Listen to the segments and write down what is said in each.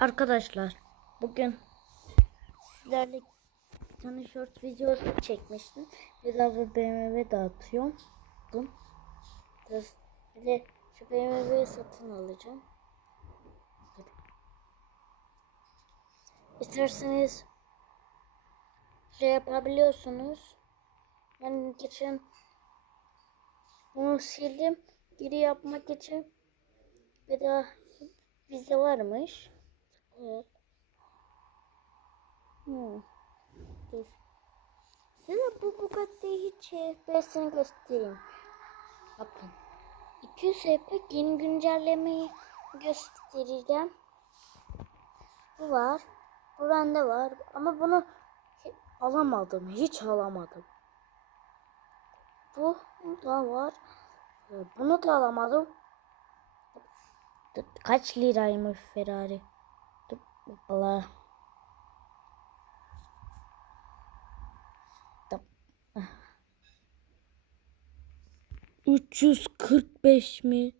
Arkadaşlar bugün sizlerle bir tane short videosu çekmiştim. Bedava BMW dağıtıyorum. Biraz bir de şu BMW'yi satın alacağım. İsterseniz şey yapabiliyorsunuz. Ben geçen bunu sildim. Geri yapmak için bir daha vize varmış. Evet. Hmm. Dur. Size bu Bugatti'yi hiç HP'sini göstereyim. Bakın. 200 HP yeni güncellemeyi göstereceğim. Bu var. Bu bende var. Ama bunu alamadım. Hiç alamadım. Bu da var. Ee, Bunu da alamadım. Kaç liraymış Ferrari? Bakalım. Dur. 345 mi?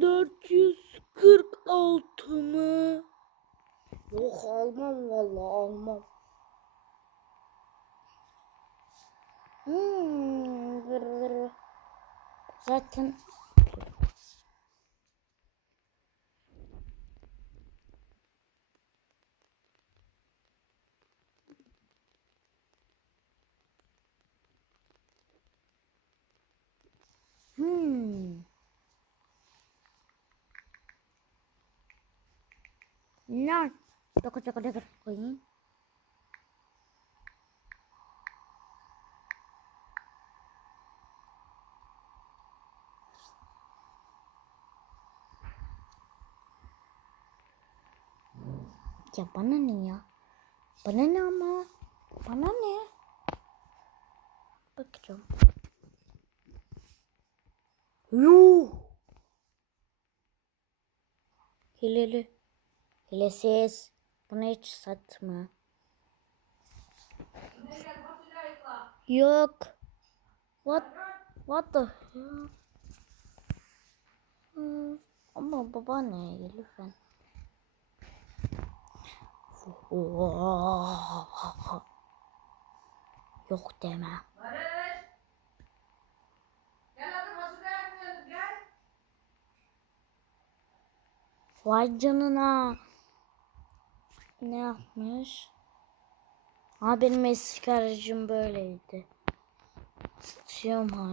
Dört yüz kırk altı mı? Yok almam vallahi almam. Hmm. Zaten Hmm. Not. Toko toko toko. Ya bana ne ya? Bana ne ama? Bana ne? Bakacağım. Yuh! Hileli. Hilesiz. Bunu hiç satma. Yok. What? What the hell? Hmm, Ama baba ne lütfen. Yok deme. Barış. Gel hadi fasulye yapıyoruz gel. Vay canına. Ne yapmış? Ha benim eski aracım böyleydi. Satıyorum hala.